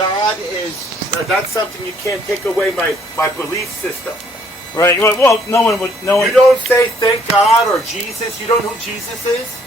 God is, that's something you can't take away my belief system. Right. Well, no one. You don't say thank God or Jesus. You don't know who Jesus is?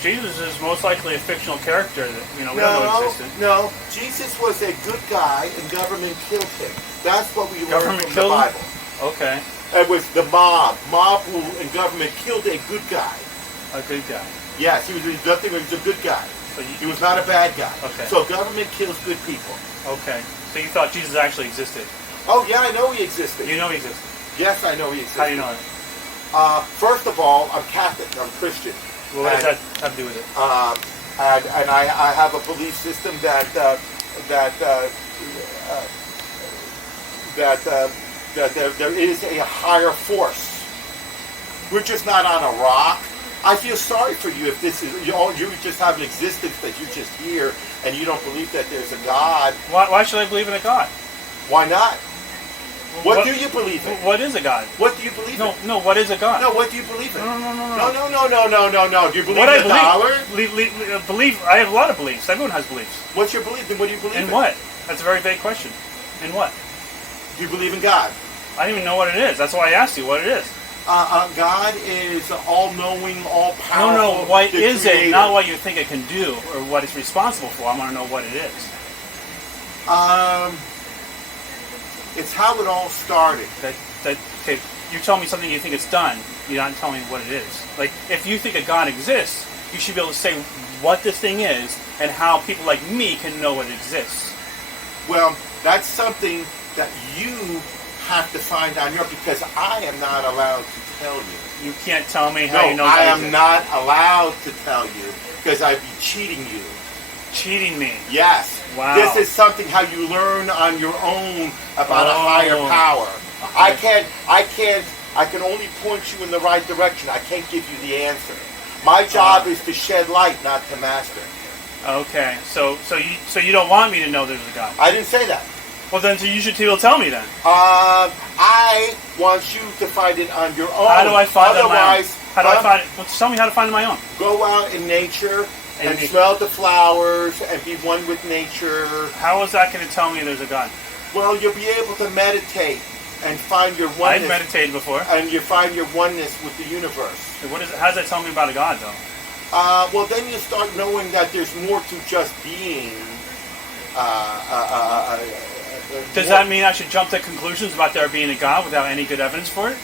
Jesus is most likely a fictional character that we don't know existed. No, Jesus was a good guy and government killed him. That's what we learned from the killed him? Bible. Okay. It was the mob rule and government killed a good guy. A good guy. Yes, he was nothing. He was a good guy. So he was not a bad guy. Okay. So government kills good people. Okay. So you thought Jesus actually existed? Oh yeah, I know he existed. You know he existed. Yes, I know he existed. How do you know it? First of all, I'm Catholic. I'm Christian. Well, what does that have to do with it? And I have a belief system that there is a higher force. We're just not on a rock. I feel sorry for you if this is you just have an existence that you're just here and you don't believe that there's a God. Why should I believe in a God? Why not? What do you believe in? What is a God? What do you believe in? No, what is a God? No, what do you believe in? No. No. Do you believe in the dollar? Believe. I have a lot of beliefs. Everyone has beliefs. What's your belief? Then what do you believe in? In what? That's a very vague question. In what? Do you believe in God? I don't even know what it is. That's why I asked you what it is. God is all-knowing, all-powerful. No. What is it? Not what you think it can do or what it's responsible for. I want to know what it is. It's how it all started. Okay, you tell me something you think it's done. You're not telling me what it is. Like, if you think a God exists, you should be able to say what this thing is and how people like me can know it exists. Well, that's something that you have to find on your own because I am not allowed to tell you. You can't tell me how you know I that am not allowed to tell you because I'd be cheating you. Cheating me? Yes. Wow. This is something how you learn on your own about a higher power. Okay. I can only point you in the right direction. I can't give you the answer. My job is to shed light, not to master. Okay. So you don't want me to know there's a God? I didn't say that. Well, then, so you should tell me then. I want you to find it on your own. How do I find it on my own? How do I find it? Well, tell me how to find it on my own. Go out in nature and smell the flowers and be one with nature. How is that going to tell me there's a God? Well, you'll be able to meditate and find your oneness. I've meditated before. And you find your oneness with the universe. So how does that tell me about a God, though? Well, then you start knowing that there's more to just being. Does that mean I should jump to conclusions about there being a God without any good evidence for it?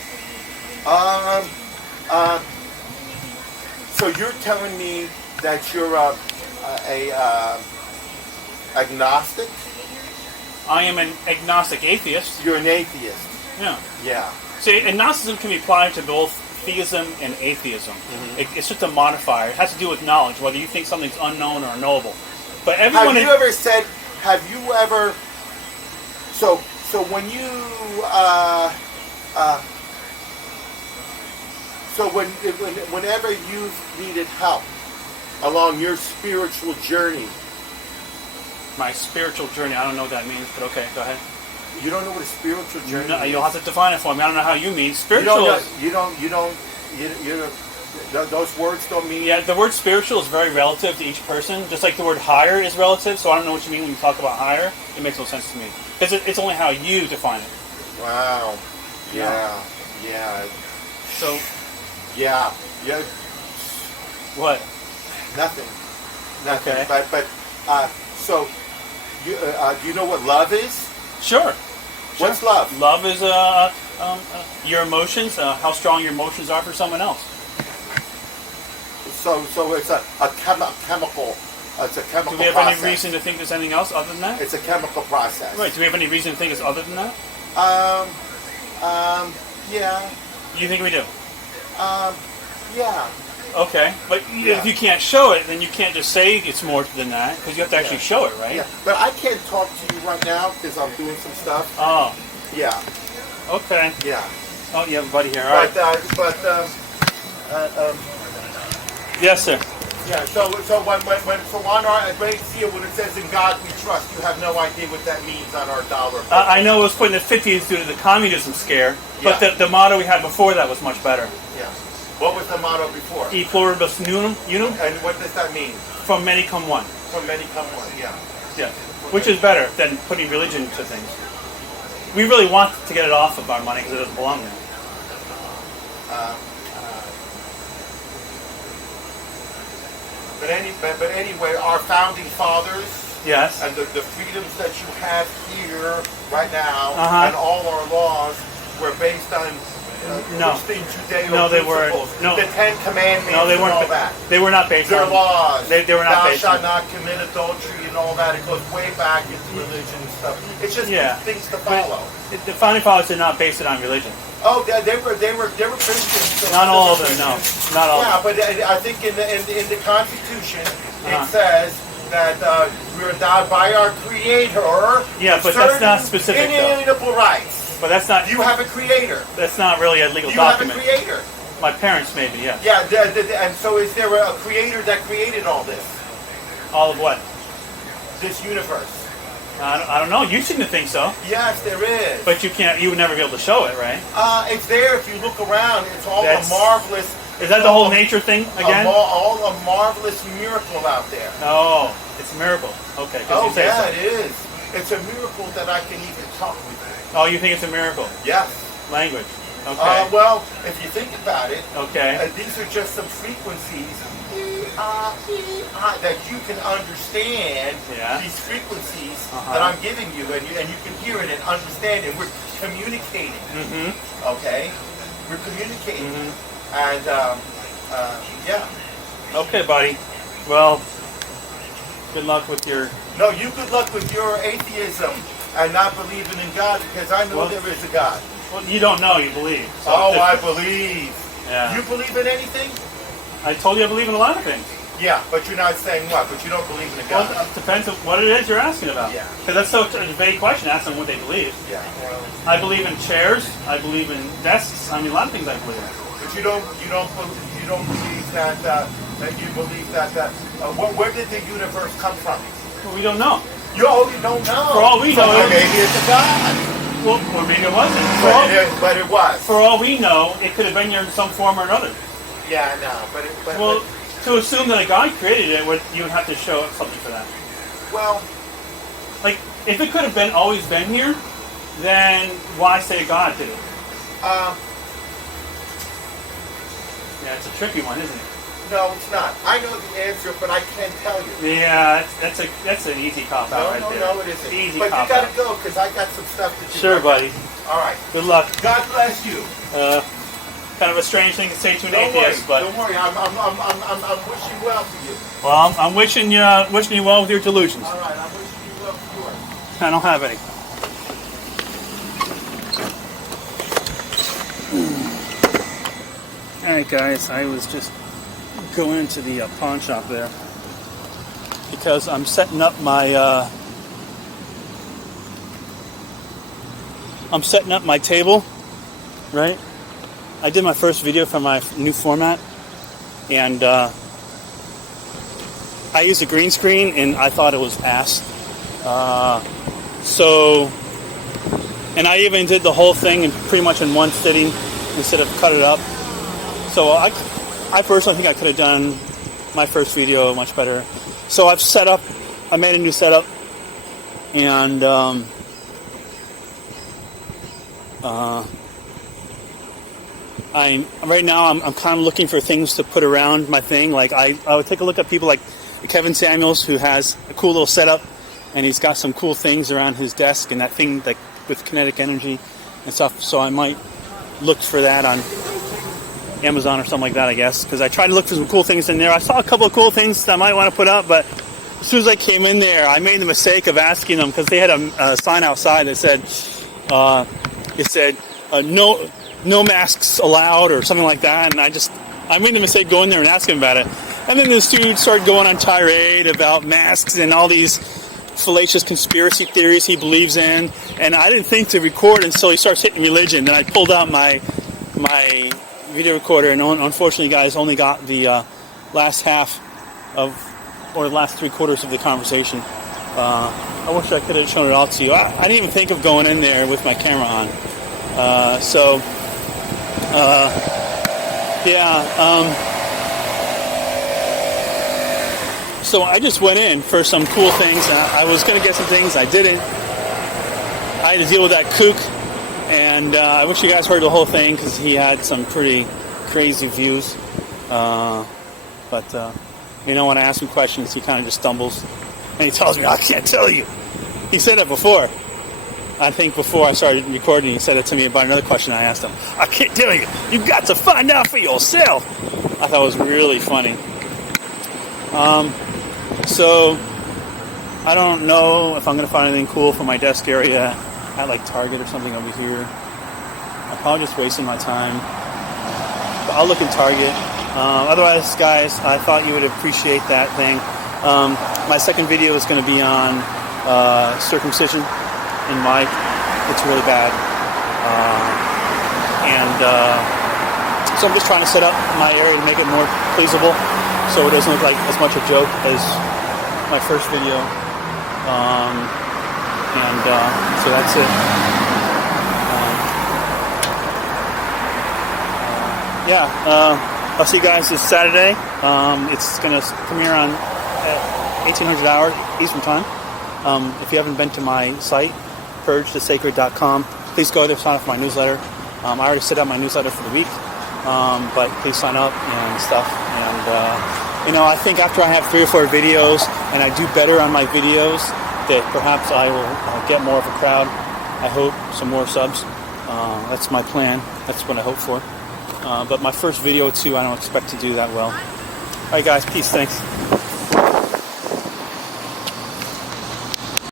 So you're telling me that you're a agnostic? I am an agnostic atheist. You're an atheist. Yeah. Yeah. See, agnosticism can be applied to both theism and atheism. Mm-hmm. It's just a modifier. It has to do with knowledge, whether you think something's unknown or unknowable. But everyone. Have you ever? So when you whenever you've needed help along your spiritual journey. My spiritual journey, I don't know what that means, but okay, go ahead. You don't know what a spiritual journey is? You'll have to define it for me. I don't know how you mean. Spiritual. Those words don't mean... Yeah, the word spiritual is very relative to each person, just like the word higher is relative, so I don't know what you mean when you talk about higher. It makes no sense to me. Because it's only how you define it. Wow. Yeah. So... Yeah. What? Nothing. Okay. But so, do you know what love is? Sure. What's love? Love is your emotions, how strong your emotions are for someone else. So it's a chemical. It's a chemical process. Do we have any reason to think there's anything else other than that? It's a chemical process. Right. Do we have any reason to think it's other than that? Yeah. You think we do? Yeah. Okay, but if you can't show it, then you can't just say it's more than that, because you have to actually show it, right? Yeah, but I can't talk to you right now because I'm doing some stuff. Oh. Yeah. Okay. Yeah. Oh, you have a buddy here, all right. Yes, sir. Yeah, so on our bank seal, when it says in God we trust, you have no idea what that means on our dollar. I know it was put in the 50s due to the communism scare, but the motto we had before that was much better. Yeah. What was the motto before? E pluribus unum. And what does that mean? From many come one. From many come one, yeah. Yeah. Which is better than putting religion to things. We really want to get it off of our money because it doesn't belong there. But anyway, our founding fathers, yes, and the freedoms that you have here right now, Uh-huh. and all our laws were based on No. Christian Judeo No, they weren't. principles. No. The Ten Commandments No, they and weren't. all that. They were not based Their on laws. They were not Thou based shalt on. not commit adultery and all that. It goes way back into religion and stuff. It's just Yeah. things to follow. The founding fathers did not base it on religion. Oh, they were Christians. So Not they all were of them. No, Christians. not all. Yeah, but I think in the Constitution Uh-huh. it says that we're endowed by our Creator. Yeah, but that's certain not specific, though. inalienable rights. But that's not. You have a Creator. That's not really a legal You have document. a Creator. My parents, maybe. Yeah. Yeah, and so is there a Creator that created all this? All of what? This universe? I don't know. You seem to think so, Yes, there is. but you can't. You would never be able to show it, right? It's there if you look around. It's all That's- a marvelous. Is that the whole nature thing again? All a marvelous miracle out there. Oh, it's a miracle. Okay. 'Cause Oh you say yeah, so. it is. It's a miracle that I can even talk with you. Oh, you think it's a miracle? Yes. Language. Okay. Well, if you think about it, Okay. these are just some frequencies that you can understand. Yeah. These frequencies Uh-huh. that I'm giving you, and you can hear it and understand it. We're communicating. Mm-hmm. Okay, we're communicating, Mm-hmm. and yeah. Okay, buddy. Well, good luck with your. No, you good luck with your atheism and not believing in God, because I know Well, there is a God. Well, you don't know. You believe. So Oh, it's I different. believe. Yeah. You believe in anything? I told you I believe in a lot of things. Yeah, but you're not saying what? But you don't believe in a Well, God. it depends on what it is you're asking about. Yeah. Because that's so a vague question. Ask them what they believe. Yeah. Well, I believe in chairs. I believe in desks. I mean, a lot of things I believe in. but you don't believe that you believe that where did the universe come from? Well, we don't know. You don't know. For all we know, Well, maybe it's a God. Well, or maybe it wasn't. For all, But it was. for all we know, it could have been here in some form or another. Yeah, no, but Well, to assume that a God created it, you would have to show something for that. well, Like, if it could have been always been here, then why say God did it? Yeah, it's a tricky one, isn't it? no, it's not. I know the answer, but I can't tell you. Yeah, that's an easy cop out right there. No, it isn't. Easy but you cop gotta out. go, because I got some stuff to do. Sure, buddy. All right. Good luck. God bless you. Kind of a strange thing to say to an Don't worry. atheist, but Don't worry. I'm wishing well for you. well, I'm wishing you well with your delusions. All right. I'm wishing you well for yours. I don't have any. All right, guys. I was just going into the pawn shop there because I'm setting up my table, right? I did my first video for my new format, and I used a green screen, and I thought it was ass. And I even did the whole thing pretty much in one sitting instead of cut it up. So I personally think I could have done my first video much better. So I made a new setup, and right now I'm kind of looking for things to put around my thing. Like I would take a look at people like Kevin Samuels, who has a cool little setup, and he's got some cool things around his desk and that thing like with kinetic energy and stuff. So I might look for that on Amazon or something like that, I guess, because I tried to look for some cool things in there. I saw a couple of cool things that I might want to put up, but as soon as I came in there, I made the mistake of asking them, because they had a sign outside that said, no masks allowed or something like that, and I made the mistake going there and asking about it. And then this dude started going on tirade about masks and all these fallacious conspiracy theories he believes in, and I didn't think to record until he starts hitting religion. Then I pulled out my video recorder, and unfortunately, guys, only got the last half or the last 3/4 of the conversation. I wish I could have shown it all to you. I didn't even think of going in there with my camera on. So I just went in for some cool things, and I was going to get some things, I didn't. I had to deal with that kook, and I wish you guys heard the whole thing, because he had some pretty crazy views. But when I ask him questions, he kind of just stumbles, and he tells me, I can't tell you. He said it before. I think before I started recording, he said it to me about another question I asked him. I can't tell you. You got to find out for yourself. I thought it was really funny. So I don't know if I'm going to find anything cool for my desk area at like Target or something over here. I'm probably just wasting my time. But I'll look in Target. Otherwise, guys, I thought you would appreciate that thing. My second video is going to be on circumcision in Mike. It's really bad. So I'm just trying to set up my area to make it more pleasable, so it doesn't look like as much a joke as my first video. So that's it. I'll see you guys this Saturday. It's going to premiere on 1800 hours Eastern Time. If you haven't been to my site, purgetosacred.com, please go there, sign up for my newsletter. I already set up my newsletter for the week, but please sign up and stuff. And I think after I have 3 or 4 videos and I do better on my videos, that perhaps I will get more of a crowd. I hope some more subs. That's my plan. That's what I hope for. But my first video too, I don't expect to do that well. All right, guys. Peace. Thanks.